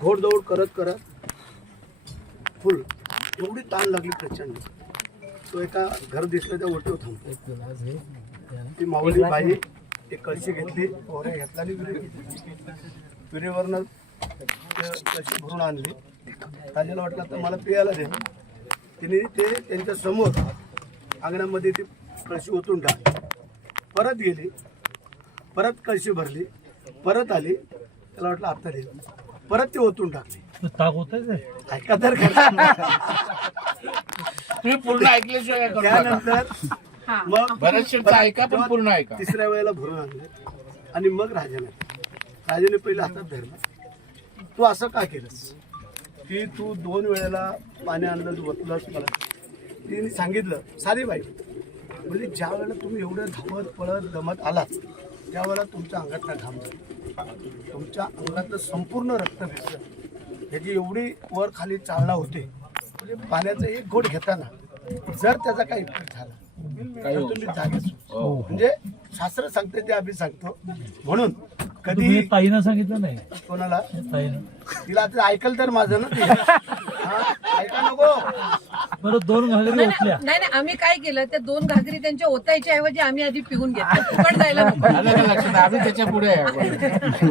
घोडदौड करत करत फुल एवढी ताण लागली प्रचंड. तो एका घर दिसलं त्या ओटीवर थांबतो. ती माऊली बाई एक कळशी घेतली, पोऱ्या घेतला आणि विहिरीवरनं कळशी भरून आणली. राजाला वाटलं तर मला पियाला दे. तिने ते त्यांच्या समोर अंगणामध्ये ती कळशी ओतून टाकली. परत गेली, परत कळशी भरली, परत आली. त्याला वाटलं आता दे, परत ती ओतून टाकली. ताक होत ऐका तर तुम्ही पूर्ण ऐकल्याशिवाय काय करू नका. त्यानंतर मग बऱ्याचशा ऐका पण पूर्ण ऐका. तिसऱ्या वेळेला भरून आणले आणि मग राजाने पहिलं हातात धरलं. तू असं का केलंस की तू 2 वेळेला पाणी आणलं, तू ओतलंस मला. तिने सांगितलं सारी बाई म्हणजे ज्या वेळेला तुम्ही एवढं धावत पळत दमत आलात त्यावेळेला तुमच्या अंगातला घाम झाला, तुमच्या अंगातलं संपूर्ण रक्त भिजलं. ह्याची एवढी वर खाली चालना होते. म्हणजे पाण्याचा एक घोट घेताना जर त्याचा काही इफेक्ट झाला तर तुम्ही जागेच. म्हणजे शास्त्र सांगते ते आम्ही सांगतो. म्हणून कधी ताईनं सांगितलं नाही कोणाला ताईनं. तिला आता ऐकल तर माझं ना ते. ऐका नको. बरं 2 घागरी ओतल्या. नाही आम्ही काय केलं, त्या 2 घागरी त्यांच्या ओतायच्या ऐवजी आम्ही आधी पिऊन घेतलं, फुकट जायला नको. आलं का लक्षात? आम्ही त्याच्या पुढे आहे.